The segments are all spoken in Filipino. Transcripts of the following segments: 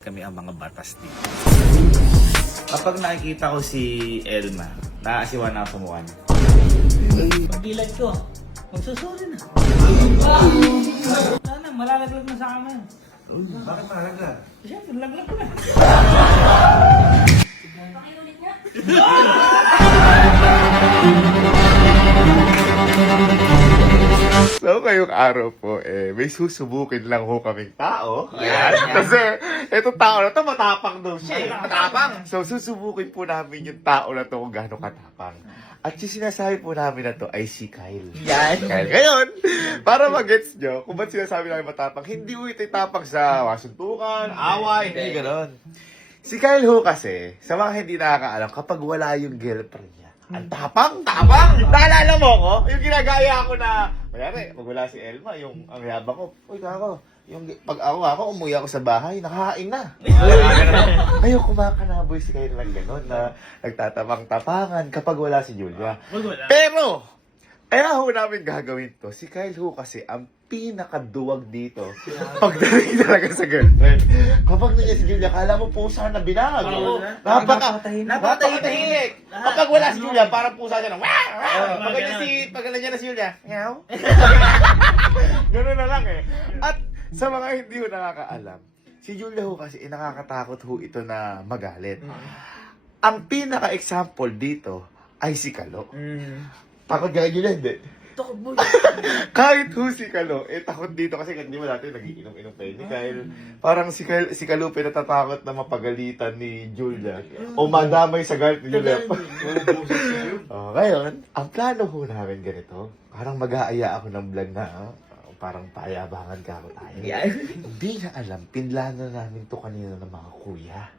Kami ang mga batas dito. Kapag nakikita ko si Elma, naasiwan na ako sa mukha niya. Pagdilag ko, magsusuri na. Sana, malalaglag na sa amin. Bakit malaglag? Siyempre, laglag ko na. Pakiulit nga. So, ngayong araw po, may susubukin lang ho kaming tao. Ayan. Kasi, itong tao na to, matapang daw siya. Matapang! So, susubukin po namin yung tao na to kung gaano katapang. At yung sinasabi po namin na to ay si Kyle. Yan. Kyle. Ngayon, para mag-gets nyo, kung ba't sinasabi namin matapang, hindi ho ito tapang sa wasuntukan, away, hindi ganon. Si Kyle ho kasi, sa mga hindi nakakaalam, kapag wala yung girlfriend niya, ang tapang! Tapang! Naalala mo ko? Yung ginagaya ko na, mayari, pag wala si Elma, yung ang yabang ko, uy, kako, yung pag ako, umuwi ako sa bahay, nakakain na. Ayaw kumakanaboy si Kyle lang gano'n na nagtatamang-tapangan kapag wala si Julia. Pero, kaya ho namin gagawin to, si Kyle ho kasi ang pinakaduwag dito pagdating talaga sa girlfriend. Kapag nandiyan si Julia, kala mo pusa na binag. Napakatahimik. Kapag wala si Julia, parang pusa siya na, wah! Pag nandiyan na si Julia, meow. Gano'n na lang eh. At sa mga hindi ho nakakaalam, si Julia ho kasi nakakatakot ho ito na magalit. Ang pinaka-example dito ay si Kalo. Takot ka kay Julia, hindi? Takot mo. Kahit ho si Kalo, takot dito kasi hindi mo dati nagiinom-inom kayo ni Kyle. Parang si Kalo pinatatakot na mapagalitan ni Julia o madamay sa galit ni Julia. Ngayon, ang plano ho namin ganito, parang mag-aaya ako ng vlog na, parang payabangan ka ako tayo. Hindi na alam, pinlano namin to kanina ng mga kuya.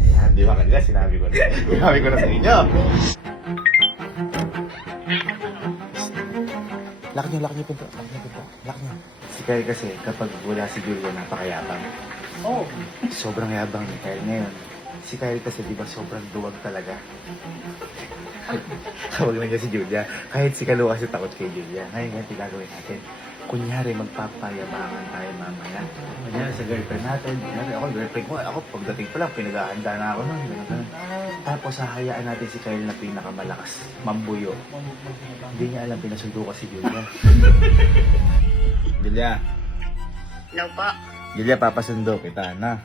Ayan, di ba kanina sinabi ko na sa inyo. Lock niyo pinto. Lock niyo. Si Kyle kasi, kapag wala si Julia, napakayabang. Oh. Sobrang yabang ni Kyle ngayon. Si Kyle kasi, di ba, sobrang duwag talaga. Kapag nandiyan si Julia. Kahit si Kalo kasi takot kay Julia. Ngayon, yan, gagawin natin. Kunyari, magpapayabangan tayo mamaya. Kunyari, sa girlfriend natin. Kunyari, ako, girlfriend ko. Ako, pagdating pa lang, pinag-aanda na ako nun. Ganun. Tapos, hahayaan natin si Kyle na pinakamalakas. Mambuyo. Hindi niya alam, pinasundo ka si Julia. Julia. Hello po. Julia, papasundo kita, na.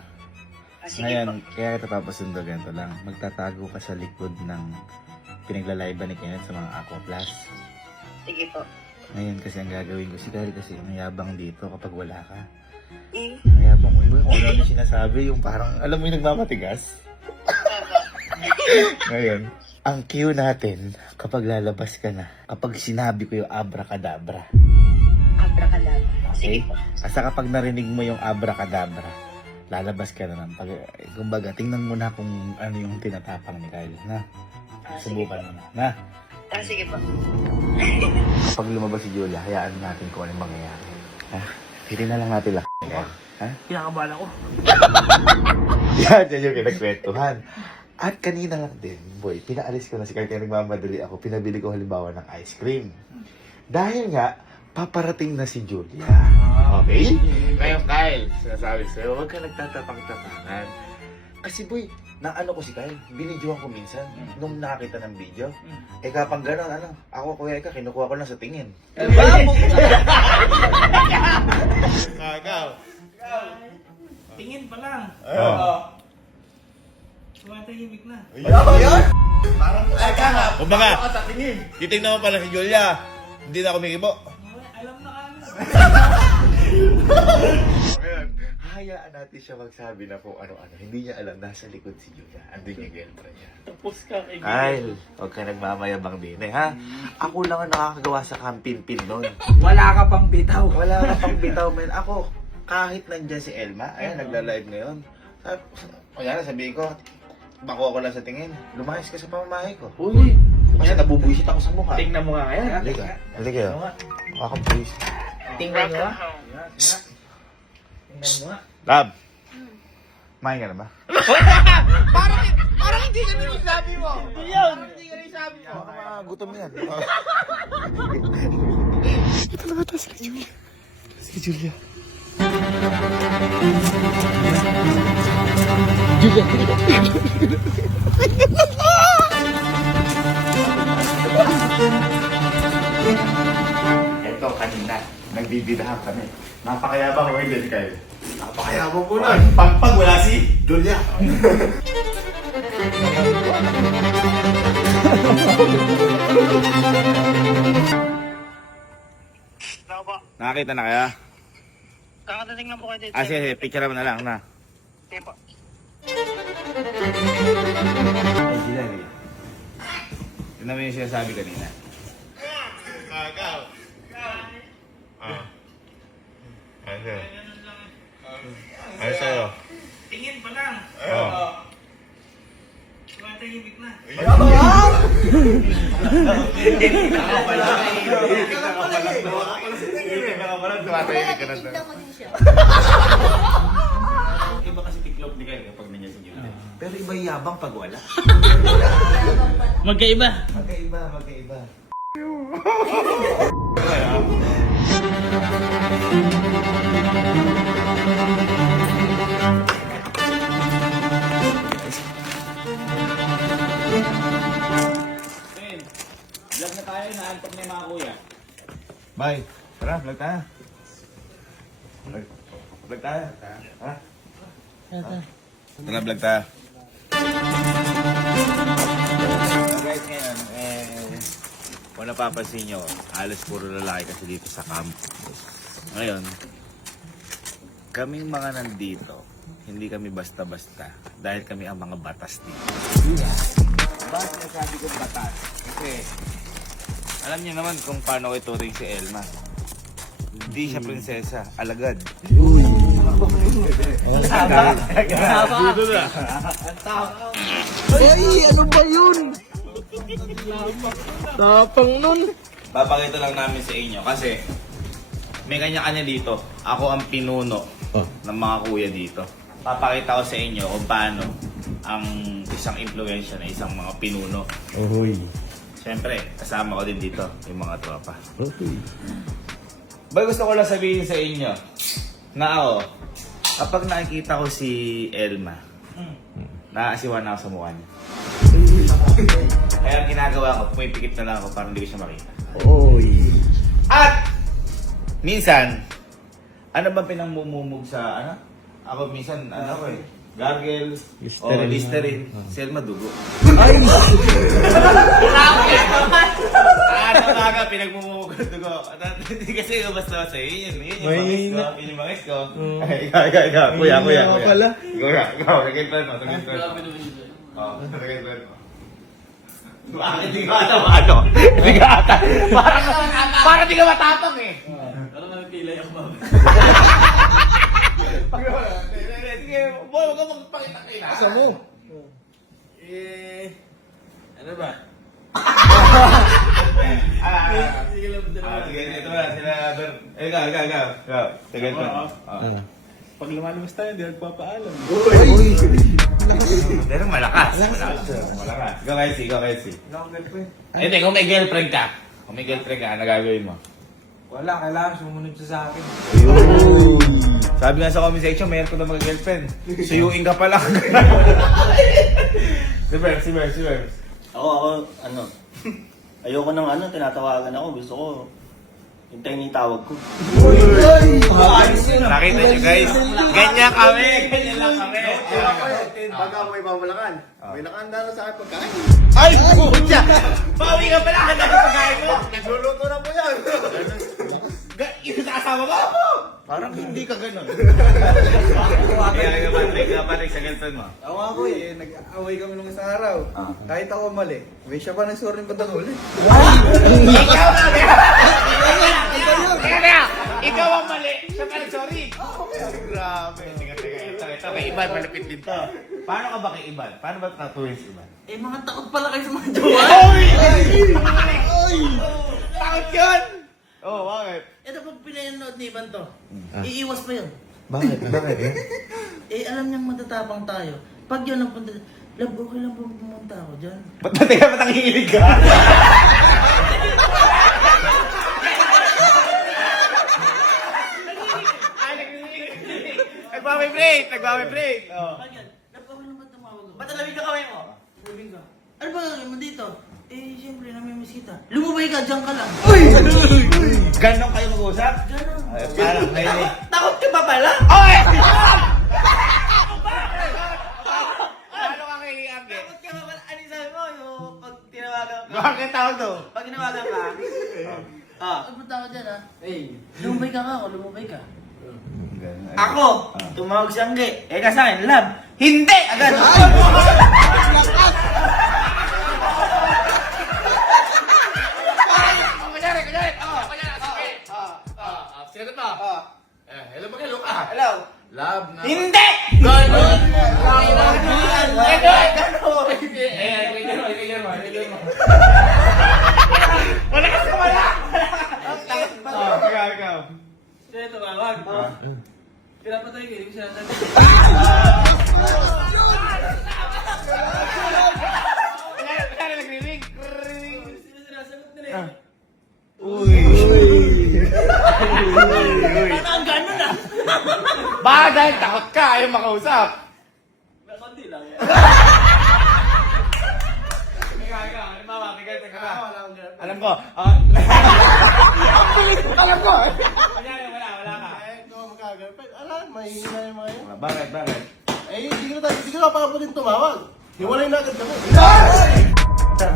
Sige po. Ngayon, kaya kita papasundo, ganito lang. Magtatago ka sa likod ng pinaglalayban ni Kenneth sa mga Aqua Plus. Sige po. Ngayon kasi ang gagawin ko, si Kyle kasi ang yabang dito kapag wala ka. Mm. Ang yabang mo, yung una na sinasabi, yung parang, alam mo yung nagmamatigas? Ngayon, ang cue natin, kapag lalabas ka na, kapag sinabi ko yung abracadabra. Abracadabra. Sige Okay? po. Asa kapag narinig mo yung abracadabra, lalabas ka na ng kumbaga, tingnan mo na kung ano yung tinatapang ni Kyle, na. Subukan mo na. Sige po. Kapag lumabas si Julia, hayaan natin kung anong mangyayari. Ha? Pili na lang natin lang. Ha? Pinakabala ko. Yan yung kinagkwentuhan. At kanina lang din, boy, pinaalis ko na si Kyle kaya nagmamadali ako. Pinabili ko halimbawa ng ice cream. Dahil nga, paparating na si Julia. Okay? Ngayon, Kyle, sinasabi sa'yo, huwag ka nagtatapang-tapangan. Kasi boy, naano ko si Kyle, binidyohan ko minsan, nung nakita ng video. Kapag gano'n, ako kuya ka, kinukuha ko lang sa tingin. Ikaw. Tingin pa lang. Tumatahimik na. Kumbaga, titignan mo pala si Julia, hindi na ako mikibo. Alam na kami. Hayaan natin siya magsabi na kung ano-ano. Hindi niya alam, nasa likod si Julia. Andun yung girlfriend niya. Tapos ka kay Kyle, huwag ka nagmamayabang din ha? Ako lang ang nakakagawa sa kampin-pin nun. Wala ka pang bitaw. Wala ka pang bitaw, men. Ako, kahit nandyan si Elma, ayan, nagla-live ngayon. Kaya sabihin ko, makuha ko lang sa tingin. Lumayas ka sa pamamahay ko. Uy. Kasi nabubuisit ako sa mukha. Tingnan mo nga kaya. Halika. Halika. Makabubuisit. Tingnan mo nga. Tingnan mo nga. Lab! Mahin ka na ba? Parang hindi ka nang sabi mo! Hindi yun! Hindi ka nang sabi mo! Gutom yan. Ito na ata si Julia. Si Julia. Ito, kanina, nagbibidahan kami. Napakayabang mo hindi, Kyle. Napakayabang ko na. Pag wala si Julia. Ako po. Nakakita na kaya? Kakadating lang po kayo dito. Sige, picture mo na lang na. Sige po. Ay, sila eh. Tignan mo yung sinasabi kanina. Ano sa'yo? Tingin pa lang. Oo. Tumatahimik na. Tumatahimik ka na doon. Iba kasi tiklop ni Kyle kapag nandiyan si Julia. Pero iba yung yabang pag wala. Magkaiba. Magkaiba. Vlog na tayo, naantok na yung mga kuya. Bye. Tara, vlog tayo. Vlog tayo. Ha? Tara, vlog tayo. So guys, ngayon, kung napapansin nyo, halos puro lalaki kasi dito sa camp. Ngayon, kaming mga nandito, hindi kami basta-basta dahil kami ang mga batas dito. Bakit sinasabi kong batas? Kasi, alam niyo naman kung paano ko ituring si Elma. Hindi siya prinsesa, alagad. Ay, ano ba yun? Tapang nun. Papakita lang namin sa inyo kasi may kanya-kanya dito. Ako ang pinuno ng mga kuya dito. Papakita ko sa inyo kung paano ang isang impluwensya na isang mga pinuno. Ohoy. Siyempre, kasama ko din dito yung mga tropa. Ba gusto ko lang sabihin sa inyo na ako, kapag nakikita ko si Elma, naasiwan na ako sa mukha niya. Kaya ang ginagawa ko, pumipikit na lang ako para hindi ko siya makita. Oy. At minsan, ano ba pinangmumumog sa ano? Ako minsan, ano ko eh, gargle, o Listerine, Selma dugo. Ay! Ano mga pinagmumumog ng dugo? Hindi kasi basta sa yun yung bangis ko, yun yung bangis ko. Ay, ikaw, kuya. Ikaw, nag-intern mo. Nag-intern mo. Bakit di ka matapang? Di ka ata. Parang di ka matapang eh. Ano nga pilay ako ba? Sige, boy, huwag ka magpakita kayo na. Asa mo? Ano ba? Sige, ito na, sila, ikaw. Sige, ito. Pag lumalabas tayo, hindi nagpapaalam. Pero malakas. Ikaw, Kelsey. Hindi, kung may girlfriend ka, ano gagawin mo? Wala, kailangan sumunod siya sa akin. Sabi nga sa comment section, mayroon ko na mga girlfriend. Suyuin ka pa lang. Si Verbs. Ako, ayoko ng tinatawagan ako. Gusto ko, hintayin yung tawag ko. Nakita nyo guys, ganyan lang kami. Baga mo ibabalakan. May nakahanda na sa akin pagkain. Ay, pucha! Bawi ka pala, handa ka pagkain mo. Nagluluto na po yan. Ito sa kasama mo? Parang hindi ka ganun. Kaya Patrick, sa girlfriend mo. Ako nga ko nag-away kami nung isang araw. Kahit ako mali, may siya pa nag-score ng bandang huli. Ikaw ang mali. Siya pa sorry. Grabe. Ito, kay Iban, malapit din to. Paano ka ba kay Iban? Paano ba tatuloy si Iban? Mga takot pala kayo sa mga jowa. Takot yun! Oo, bakit? Ito pag pinanood ni Ivan to, iiwas pa yun. Bakit? Alam niyang matatapang tayo. Pag yun ang punta, love, okay lang po pumunta ako dyan. Ba't nangihilig ka? Ay, naghihilig nagbabibrate! Nagbabibrate! Oh. Bakit? Lab, okay lang ba tumawag ako? Ba't nalawig ka kamay mo? Sabihin ka. Ano ba gagawin mo dito? Eh, siyempre, namimiss kita. Lumubay ka, dyan ka lang. Ganon kayo mag-usap? Ganon. Parang kayo eh. Takot ka pa pala? Oy! Ano ka kay Angge? Takot ka pa pala? Ano yung sabi mo? Yung pag tinawagan ka? Bakit tawag to? Pag tinawagan ka? Ah. Punta ka dyan, ha? Lumubay ka ako, lumubay ka. Ako, tumawag si Angge. Eh ka sa akin, love. Hindi! Agad! Sinagot mo? Hello ba hello ka? Hello? Love na. Hindi! Ganon! Wala kasi wala! Ikaw. Sino tumawag? Pinapatay ka, hindi ko sinasabi. Kaya nag-ring. Sino sinasagot nila eh? Paano ang gano'n, ah? Baka dahil takot ka, ayaw makausap. Konti lang eh. Ikaw, halimbawa, may girlfriend ka ba? Alam ko. Wala ka. Mahihina yung mga yun. Bakit? Hindi ko na papapalit tumawag. Hiwalay na agad kami.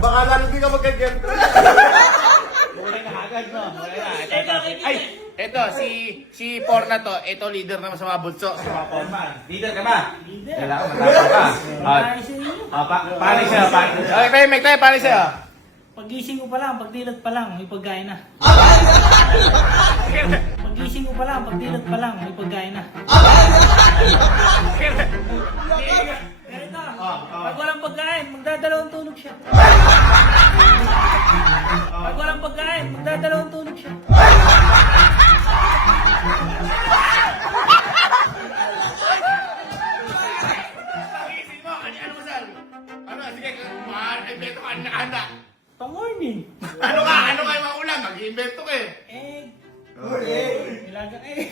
Baka lalo di ka magka-girlfriend. Wala na agad, no? Wala na. Ay, eto, si Por na to, ito leader naman sa mga bunso, sa mga Porman. Leader ka ba? Leader. Kailangan matapos ka. Paano sa'yo? Okay, may tayo, paano sa'yo? Pagising ko pa lang, pagdilat pa lang, may pagkain na. Pagising ko pa lang, pagdilat pa lang, may pagkain na. Ganito, pag walang pagkain, magdadalawang tulog siya. Pag walang pagkain, magdadalawang tulog siya. Pagising mo, ano mo, Sal? Ano, sige, mag-invento ka na anak. Pang-morning. Ano ka yung mga ulam? Mag-invento ka eh. Egg. Nilagang egg.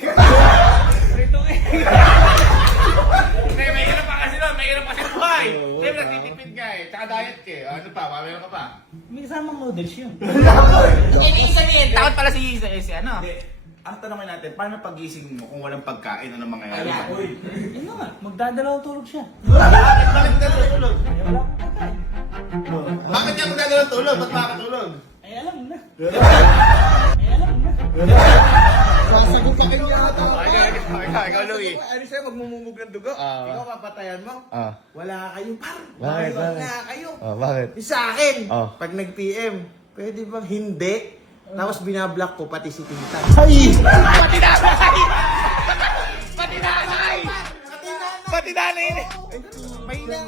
Pritong egg. Hindi, may hirap pa kasi nun, may hirap kasi buhay. Siyempre, nagtitipid ka eh, tsaka diet ka eh. Ano pa, meron ka pa? May kasamang noodles yun. Takot pala si ano? Ang tanongin natin, paano pagising mo kung walang pagkain? Ano mangyayari? Yun na nga, magdadalawang tulog siya. Bakit magdadalawang tulog? Eh, wala akong pagkain. Bakit ka magdadalawang tulog? Ba't makakatulog? Ay, alam mo na. Ay, alam mo na. Sasagot ka kayo yata. Ikaw, Louie. Ano sa'yo, magmumugog ng dugo? Ah. Ikaw papatayan mo? Wala kayong par. Bakit? Wala kayo. Bakit? Sa akin, Oh. pag nag-PM, pwede bang hindi? Tapos binablock ko pati si Tita. Pati nanay! May na.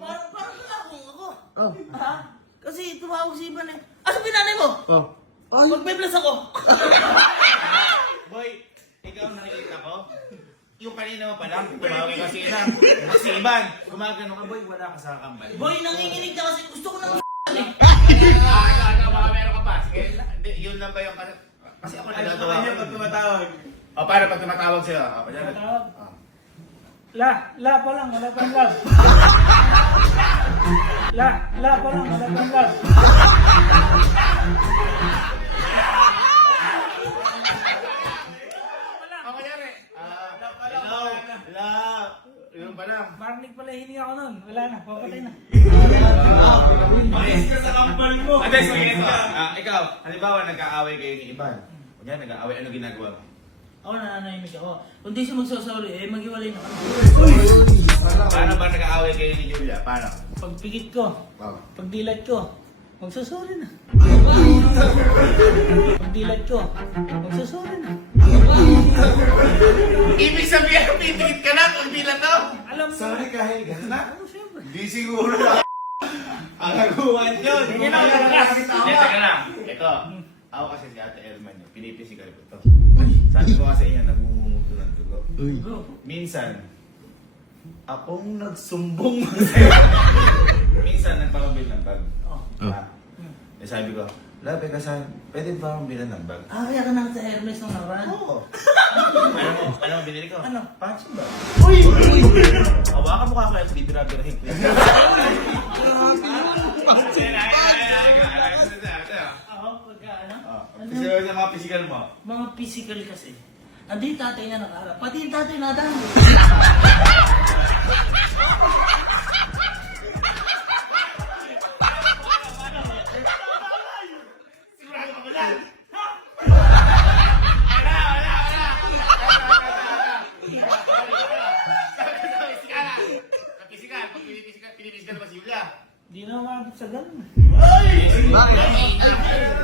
Parang akong ako. Ha? Kasi tumawag si Ivan eh. Asa pinanay mo? Mag-bless ako. Boy, ikaw nakikita ko? Yung kanina mo pa lang, tumawag ka si Ivan. Gumagano ka, boy, wala ka sa kambal. Boy, nanginginig ka kasi gusto ko ng eh. Ikaw, baka meron ka pa. Sige, hindi, yun lang ba yung kasi ako nagagawa. Ano pag tumatawag? O, paano pag tumatawag sa'yo? O, paano? Tawag. La pa lang, wala pang love. La pa lang, wala pang love. Ang kanyari? Hello? Yun pa lang. Marinig pala hininga ako nun. Wala na, papatay na. Mayas ka sa kambal mo. Ate, sige ito. Ikaw, halimbawa nagkaaway kayo ni Ivan. Kunya, nag-aaway, ano ginagawa mo? Ako nananahimik ako. Kung di siya magsasauli, eh maghiwalay na kami. Paano ba nag-aaway kayo ni Julia? Paano? Pagpikit ko, pagdilat ko, magsusuri na. Pagdilat ko, magsusuri na. Ibig sabihin, pipikit ka na kung bilang to? Alam mo, Sorry kahit ganun na. ano siyempre. Di siguro na. Ang aguan yun. Hindi na ako lakas. Teka lang. Ito. Ako kasi si Ate Elman yun. Pinipisikal ko ito. Sabi ko kasi inyo, nagmumumuto ng dugo. Minsan, akong nagsumbong sa'yo. Minsan, nagpakabil ng bag. Eh, sabi ko, Labi ka sa... Pwede ba akong bilan ng bag? Ah, kaya ka na sa Hermes nung nakaraan. Oo. Alam mo binili ko? Ano? Pansin ba? Hawakan mo ka ako yung bibira-birahin ko. Ako, pagka ano? Kasi yung mga physical mo. Mga physical kasi. Andi yung tatay na nakaharap. Pati yung tatay na dahil. Pinipisikal ba si Yulia? Hindi na umabot sa ganun.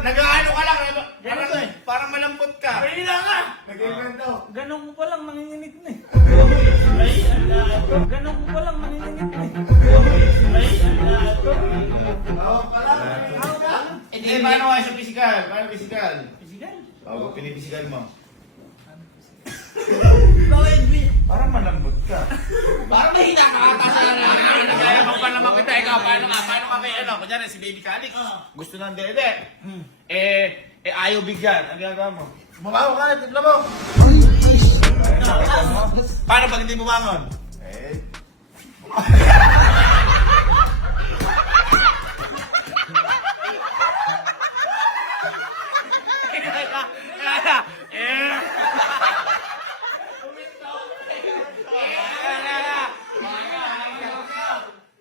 Nag-ano ka lang, parang malambot ka. Mahina ka! Nag-invento. Ganun ko pa lang, nanginginig na eh. Ganun ko pa lang, nanginginig na eh. Eh, paano nga sa physical? Paano physical? Physical? Oo, pinipisikal mo. Bakit? Parang malambot ka. Parang mahina ka! Kaya pa naman kita, ikaw, paano ka kay ano? Kunyari, si Baby Calix, gusto ng dede. Ayaw bigyan. Ang ginagawa mo? Bumangon ka, tignan mo. Paano pag hindi bumangon?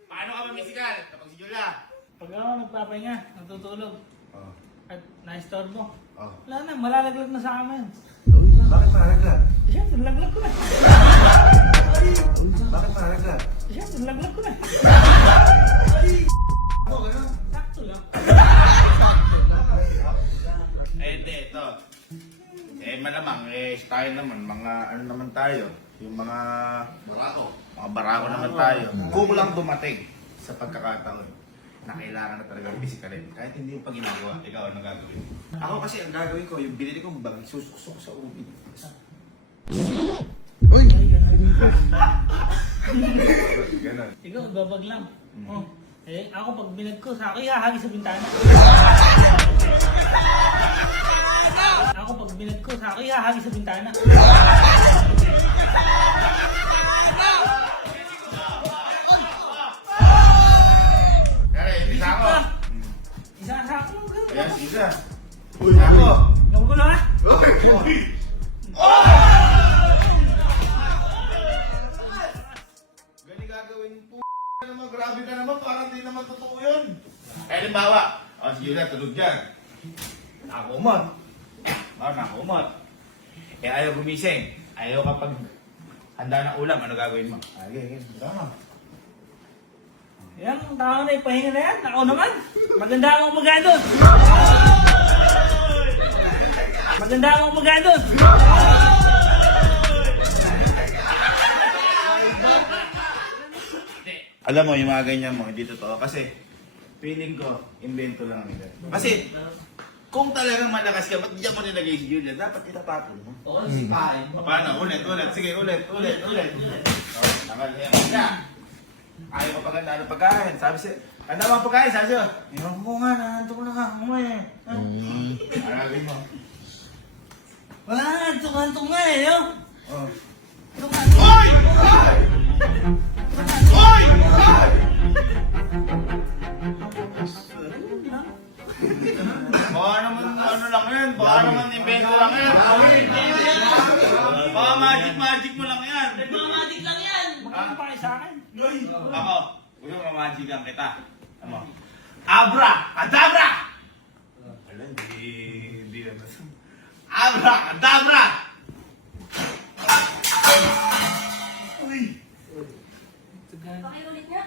Paano ka mamisikal kapag si Julia? Pag ako nagpapahinga, natutulog, at na-istorbo, Oh. wala na, malalaglag na sa amin. Bakit maraglag? Siyempre, laglag ko na. Bakit maraglag? Siyempre, laglag ko na. Sakto lang. Hindi, ito. Malamang, tayo naman, mga ano naman tayo, yung mga barako naman tayo. Kung lang dumating sa pagkakataon na kailangan na talaga physikalin. Kahit hindi yung pag ginagawa, ikaw ang gagawin. Ako kasi ang gagawin ko, yung binili kong bag, susuksok sa ubi. Ganon. Ikaw, babag lang. Oh. Ako pag binag ko, sa ako ihahagi sa bintana. Ako pag binag ko, sa ako ihahagi sa bintana. Kaya, isa ako. Isa sa ako. Ayan, isa. Ako. Nagugulo ha? Gani gagawin po naman, grabe ka naman, parang di naman totoo yun. Kaya halimbawa, si Julia tulog dyan. Nakakumot. Nakakumot. Ayaw gumising. Ayaw kapag handa ng ulam, ano gagawin mo? Okay. Tama. Yan, ang tao na ipahinga na yan. Ako naman. Maganda akong umaga doon. Maganda akong umaga doon. Alam mo, yung mga ganyan mo, hindi totoo. Kasi, feeling ko, invento lang nila. Kasi, kung talagang malakas ka, ba't diyan mo nilagay si Julia? Dapat itatapon mo. Oo, sipahin. Paano? Ulit. Sige, ulit. Tagal niya. Kaya, ayaw ka paganda ng pagkain. Sabi siya, handa mo ang pagkain, sabi siya. Ewan ko nga, nahanto ko na ka. Aragin mo. Wala nga, antok nga eh, yo. Oh. Hoy! Hoy! Baka naman ano lang yan. Baka naman invento lang yan. Baka magic mo lang yan. Nagmamagic lang yan. Magkano pa kayo sa akin? Ako, gusto mo mamagican kita. Ano? Abra! Kadabra! Wala, hindi na. Abra! Kadabra! Pakiulit nga.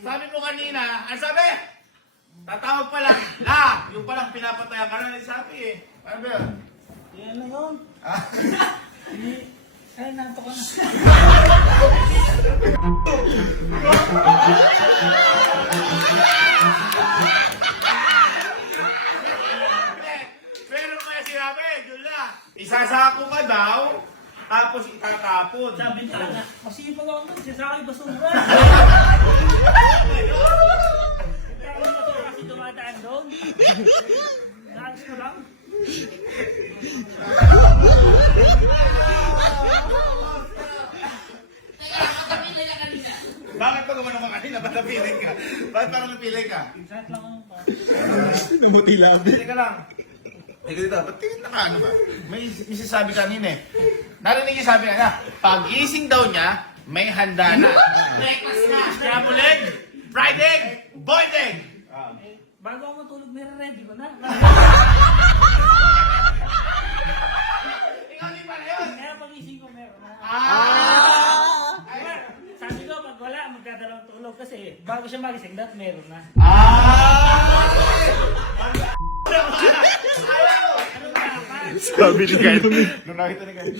Sabi mo kanina, ang sabi? Tatawag pa lang, la! Yung palang pinapatayan ka na, sabi eh. Ano ba yun? Yan na yun. Ay, nanto ko na. Pero kaya sinabi, Jula, isasako ka daw, tapos itatapon. Sabi niya nga, masipag ako nun, siya sa akin basura. Kaya ako basura kasi dumadaan doon. Naalis ko lang. Bakit pa gumano ka kanina? Ba't napiling ka? Bakit parang napiling ka? Insert lang ako. Namuti lang. Teka lang. Teka dito, ba't tingin na ka ano ba? May sasabi kanina eh. Narinig yung sabi na, pag-gising daw niya, may handa na. Breakfast na! Scrambled egg, fried egg, boiled egg! Bago ako matulog, nire-ready ko na. Ikaw di pala yun! Kaya pag-ising ko meron na. Kaya, sabi ko, pag wala, magdadalawang tulog kasi bago siya magising, dapat meron na. Ano ba? Sabi ni Kyle. Nung nakita ni Kyle.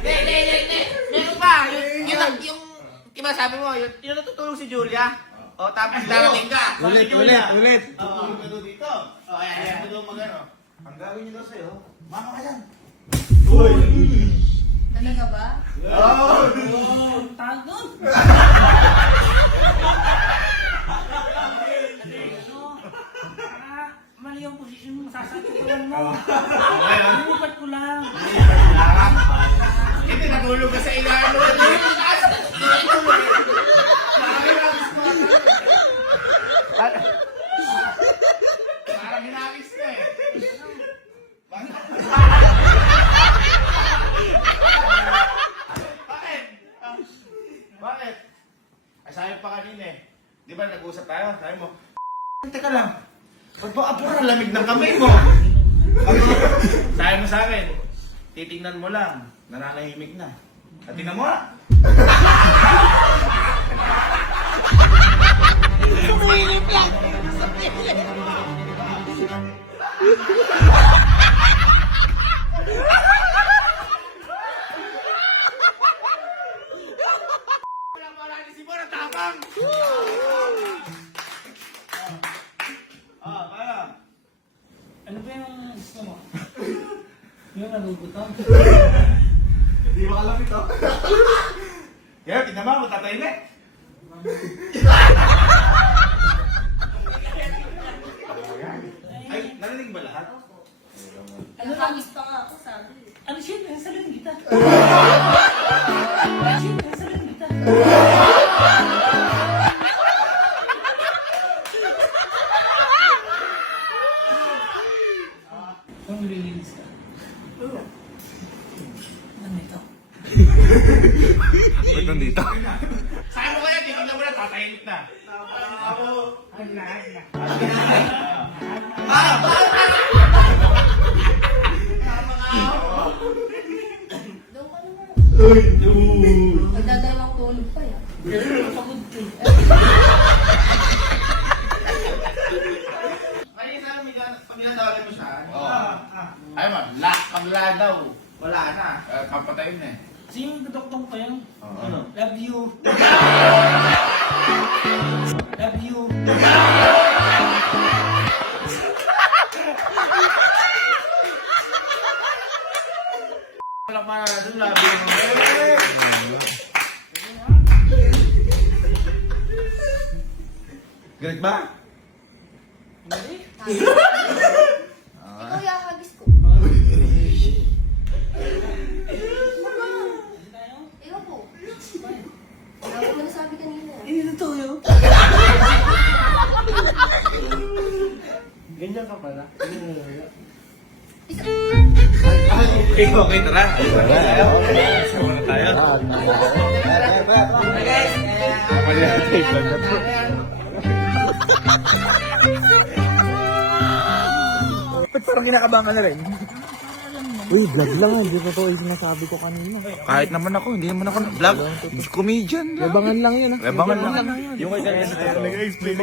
Hindi. Meron pa. Yung diba sabi mo, yung natutulog si Julia. O, tapos darating ka. Ulit. Tutulog ka doon dito. O, ayan mo doon mag-ano. Ang gawin niyo daw sa'yo, mama ka yan. Talaga ba? Tagon! Mali yung posisyon mo, sasagutan mo. Lilipat ko lang. Hindi, natulog ka sa ilano. Parang hinakis na eh. Bakit? Bakit? Ay, sabi pa kanina eh. Di ba nag-usap tayo? Sabi mo, teka lang. Ba't ba apura lamig ng kamay mo? Sabi mo sa akin, titingnan mo lang, nananahimik na. At tingnan mo na. Sumilip lang. Wala ni si Bora, tapang! Kaya. Ano ba yung gusto mo? Yung nagugutom? Hindi mo alam ito. Kaya, tingnan mo ako, tatahimik. Ay, narinig ba lahat? Ano nakis pa nga ako, sabi. Ano siya? Nasalan kita. Ano siya? Nasalan kita. Kung nililinis ka. Ano ito? Ba't nandito? Sabi mo kaya, tingnan mo na, tatahimik na. Ay, lahat na. Daw ka naman. Magdadalawang tulog pa yan. Pagod ko. Ay, sabi mo, pag tinatawagan mo siya, ay mo, pagla daw, wala na. Papatayin na eh. Sino yung tutok pa yan? Ano? Love you. Love you. Wala pa na doon, labi mo. Galit ba? Ikaw yung hagis ko. Ikaw po. Sabi mo nasabi kanina. Hindi totoo yun. Ganyan ka pala. Isa. Okay, tara. Sama na tayo. Mali natin yung vlog na to. Ba't parang kinakabahan ka na rin? Uy, vlog lang. Hindi ko to yung sinasabi ko kanina. Kahit naman ako, hindi naman ako vlog. Comedian lang. Labangan lang yun, ha? Labangan lang. Yung kay Daniel na tayo. Nag-explain.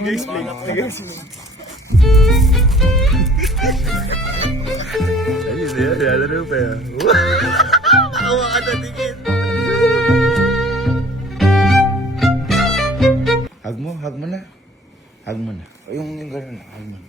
Ayun, yan na rin pa yan. Awa ka na tingin. Hug mo na. Hug mo na. Yung gano'n na, hug mo na.